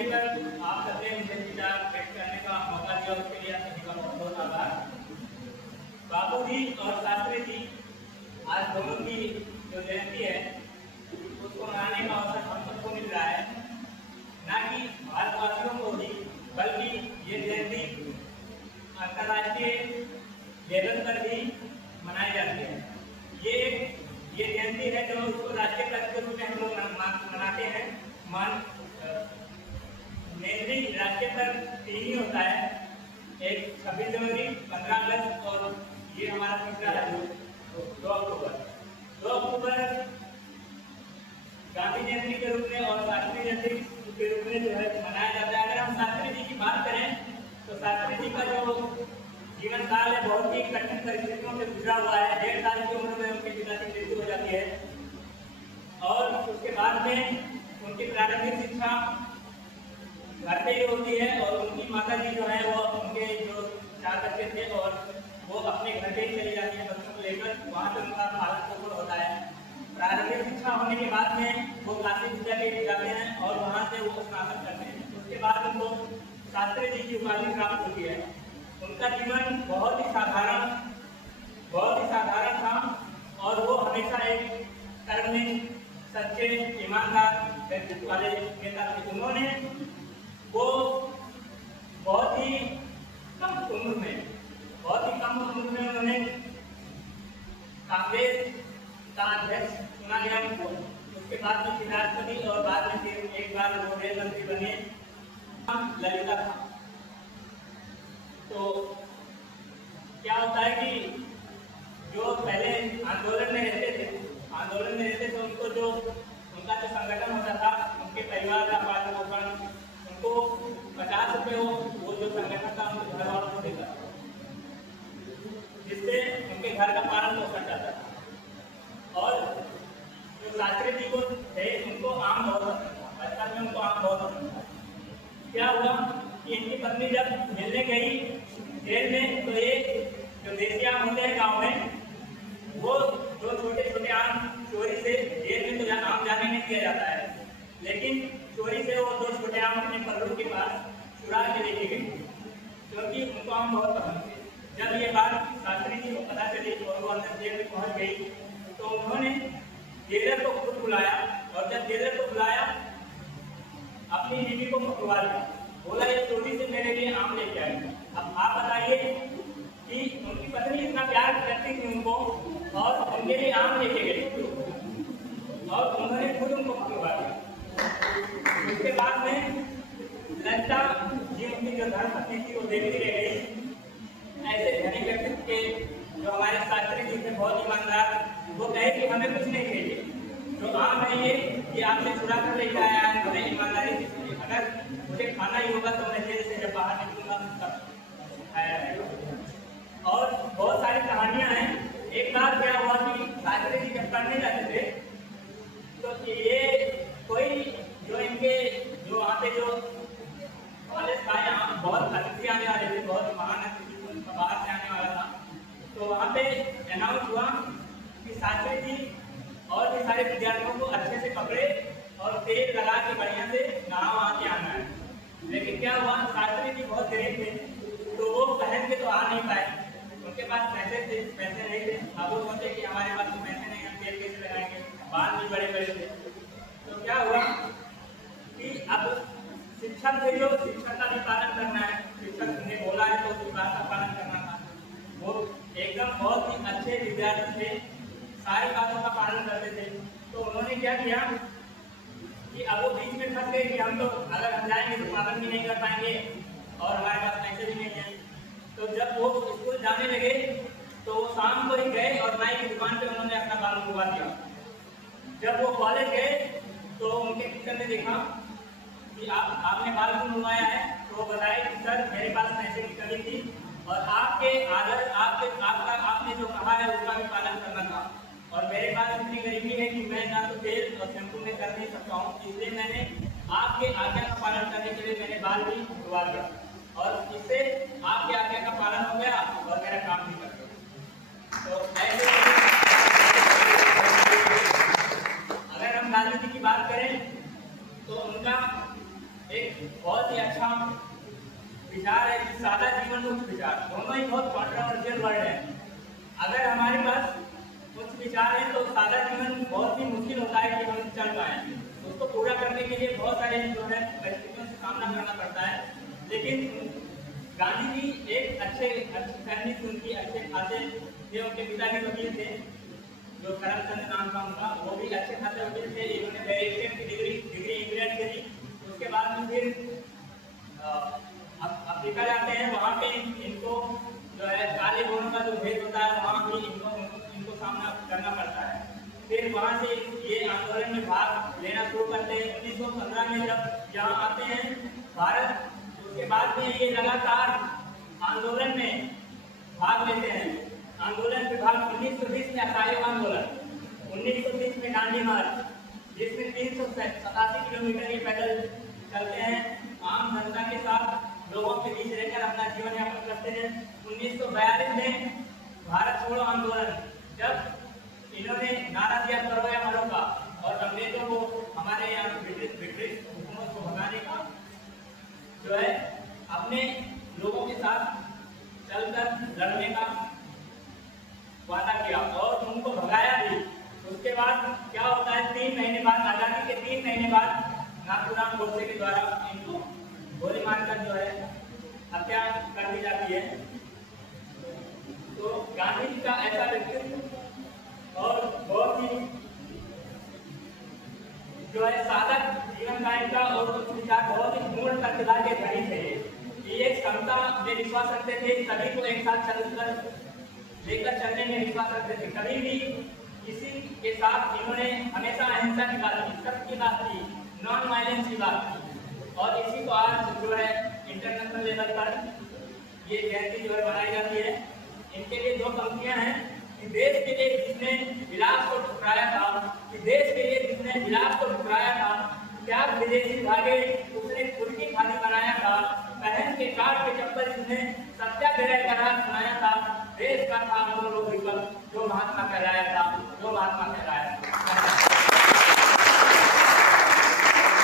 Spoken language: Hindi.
मौके पर आप सबने मुझे विचार व्यक्त करने का मौका दिया, उसके लिए आप सभी का बहुत बहुत आभार। बापू जी और शास्त्री जी आज दोनों की जो जयंती है उसको मनाने का अवसर हम सबको मिल रहा है, न कि भारतवासियों को ही, बल्कि ये जयंती अंतर्राष्ट्रीय लेवल पर भी मनाई जाती है। ये जयंती है जो उसको राष्ट्रीय पर्व के रूप में हम लोग मनाते हैं। मेनली राष्ट्रीय पर्व तीन ही होता है, एक 26 जनवरी, 15 अगस्त और ये हमारा तीसरा है 2 अक्टूबर। 2 अक्टूबर गांधी जयंती के रूप में और शास्त्री जयंती के रूप में जो है मनाया जाता है। अगर हम शास्त्री जी की बात करें तो शास्त्री जी का जो जीवन काल है बहुत ही कठिन परिस्थितियों से गुजरा हुआ है। 1.5 साल की उम्र में उनके पिता की मृत्यु हो जाती है और उसके बाद में उनकी प्रारंभिक शिक्षा घर पे ही होती है और उनकी माता जी जो है वो उनके जो 4 बच्चे थे और वो अपने घर पे ही चली जाती है बच्चों को लेकर, वहाँ पे उनका पालन पोषण होता है। प्रारंभिक शिक्षा होने के बाद में वो काशी विद्यालय जाते हैं और वहाँ से वो स्नातक करते हैं। उसके बाद उनको शास्त्री जी की उपाधि प्राप्त होती है। उनका जीवन बहुत ही साधारण था और वो हमेशा एक कर्मनिष्ठ, सच्चे, ईमानदार व्यक्तित्व वाले नेता थे। उन्होंने वो बहुत ही कम उम्र में उन्होंने कांग्रेस का अध्यक्ष चुना गया उनको। उसके बाद में राष्ट्रपति और बाद में फिर एक बार वो रेल मंत्री बने, ललिता था। तो क्या होता है कि जो पहले आंदोलन में रहते थे उनको जो उनका जो संगठन होता था, उनके परिवार का पालन पोषण उनको 50 रुपये वो जो संगठन था उनके घर वालों को देता था, जिससे उनके घर का पालन पोषण जाता था। और जो शास्त्री जी को थे उनको आम बहुत पसंद था, बचपन में उनको आम बहुत पसंद था। क्या हुआ कि इनकी पत्नी जब मिलने गई जेल में तो ये जो देसी आम होते हैं गाँव में, वो जो छोटे छोटे आम चोरी से जेल में तो आम जाने नहीं दिया जाता है, लेकिन चोरी से वो 2 छोटे आम अपने पल्लू के पास चुरा के लेके गई, क्योंकि उनको आम बहुत पसंद थे। जब ये बात शास्त्री जी को पता चली और वो अंदर जेल में पहुंच गई तो उन्होंने जेलर को खुद बुलाया और जब जेलर को बुलाया अपनी बीवी को पकड़वा लिया, बोला ये चोरी से मेरे लिए आम लेके आई। अब आप बताइए कि उनकी पत्नी इतना प्यार करती थी उनको और उनके लिए आम लेके गई और उन्होंने खुद उनको पकड़वा दिया। उसके बाद में ललिता जी उनकी जो धर्मपत्नी थी वो देखती रह गई। ऐसे धनी व्यक्तित्व के जो हमारे शास्त्री जी थे बहुत ईमानदार, वो कहे कि हमें कुछ नहीं चाहिए, जो आम है ये आपसे चुरा कर लेके आया है, हमें ईमानदारी से चाहिए। अगर मुझे खाना ही होगा तो मैं जेल से जब बाहर निकलूंगा तब खाया जाएगा। और बहुत सारी कहानियां हैं। एक बार क्या हुआ कि शास्त्री जी जब पढ़ने जाते थे तो ये कोई जो इनके जो वहाँ पे जो कॉलेज था, यहाँ बहुत अतिथि आने वाले थे, बहुत महान अतिथि बाहर से आने वाला था। तो वहाँ पे अनाउंस हुआ कि शास्त्री जी और भी सारे विद्यार्थियों को अच्छे से पकड़े और तेल लगा के बढ़िया से नहा वहाँ के आना है। लेकिन क्या हुआ, शास्त्री जी बहुत गरीब थे तो वो पहन के तो आ नहीं पाए, उनके पास पैसे नहीं थे। अब वो सोचे कि हमारे पास तो पैसे नहीं, हम तेल कैसे लगाएंगे, बाल भी बड़े बड़े थे। तो क्या हुआ कि अब शिक्षक थे, जो शिक्षक का भी पालन करना है, शिक्षक ने बोला है तो उस बात का पालन करना था। वो एकदम बहुत ही अच्छे विद्यार्थी थे, सारी बातों का पालन करते थे। तो उन्होंने क्या किया कि अब वो बीच में फंस गए कि हम तो अगर हम जाएंगे तो पालन भी नहीं कर पाएंगे और हमारे पास पैसे भी नहीं है। तो जब वो स्कूल जाने लगे तो वो शाम को ही गए और नाई की दुकान पे उन्होंने अपना बाल मुड़वा दिया। जब वो कॉलेज गए तो उनके टीचर ने देखा कि आपने बाल क्यों मुड़वाया है, तो वो बताए कि सर मेरे पास पैसे की कमी थी और आपके आपने जो कहा है उसका भी पालन करना था, और मेरे पास इतनी गरीबी है कि मैं ना तो तेल और शैम्पू में कर नहीं सकता हूँ, इसलिए मैंने आपके आज्ञा का पालन करने के लिए मैंने बाल भी मुड़वा दिया और इससे आपके आज्ञा का पालन हो गया और मेरा काम भी कर गया। तो ऐसे अगर हम गांधी जी की बात करें तो उनका एक अच्छा विचार है कि सादा जीवन उच्च विचार, दोनों ही बहुत कॉन्ट्रोवर्शियल वर्ड है। अगर हमारे पास उच्च विचार है तो सादा जीवन बहुत ही मुश्किल होता है कि हम चल पाए। उसको पूरा करने के लिए बहुत सारे जो है परिस्थितियों से सामना करना पड़ता है। लेकिन गांधी जी एक अच्छे फैमिली से, उनकी अच्छे खासे थे, उनके पिता भी वकील थे जो करमचंद नाम था उनका, वो भी अच्छे खासे वकील थे। इन्होंने बैरिस्टर की डिग्री इंग्लैंड से ली। उसके बाद में फिर अफ्रीका जाते हैं, वहाँ पे इनको जो है काले गोरों का जो भेद होता है वहाँ भी इनको सामना करना पड़ता है। फिर वहाँ से ये आंदोलन में भाग लेना शुरू करते हैं। 1915 में जब यहाँ आते हैं भारत, उसके बाद में ये लगातार आंदोलन में भाग लेते हैं। आंदोलन में भाग 1920 में असहयोग आंदोलन, 1920 में दांडी मार्च, जिसमें 387 किलोमीटर ये पैदल चलते हैं, आम जनता के साथ लोगों के बीच रहकर अपना जीवन यापन करते हैं। 1942 में भारत छोड़ो आंदोलन, जब इन्होंने नारा दिया करो या मरो का, और अंग्रेजों को हमारे यहाँ ब्रिटिश हुकूमत को भगाने का जो है अपने लोगों के साथ चलकर लड़ने का वादा किया और उनको भगाया भी। उसके बाद क्या होता है, 3 महीने बाद, आजादी के 3 महीने बाद नाथूराम गोडसे के द्वारा इनको गोली मारकर जो है हत्या कर दी जाती है। तो गांधी जी का ऐसा व्यक्तित्व और बहुत ही जो है सादा जीवन का और कुछ विचार बहुत ही पूर्ण प्रतिभा के धनी थे। ये क्षमता में विश्वास रखते थे, सभी को एक साथ चलकर लेकर चलने में विश्वास रखते थे। कभी भी किसी के साथ इन्होंने हमेशा अहिंसा की बात की, सत्य की बात की, नॉन वायलेंस की बात की। और इसी को आज जो है इंटरनेशनल लेवल पर ये जयंती जो है बनाई जाती है। इनके लिए 2 पंक्तियां हैं कि देश के लिए जिसने विलास को ठुकराया था, कि देश के लिए जिसने विलास को ठुकराया था, त्याग विदेशी भागे उसने खुद की थाली बनाया था, पहन के काट के चप्पल जिसने सत्याग्रह का राज सुनाया था, देश का था वो लोग विकल्प जो महात्मा कहलाया था, जो महात्मा कहलाया था।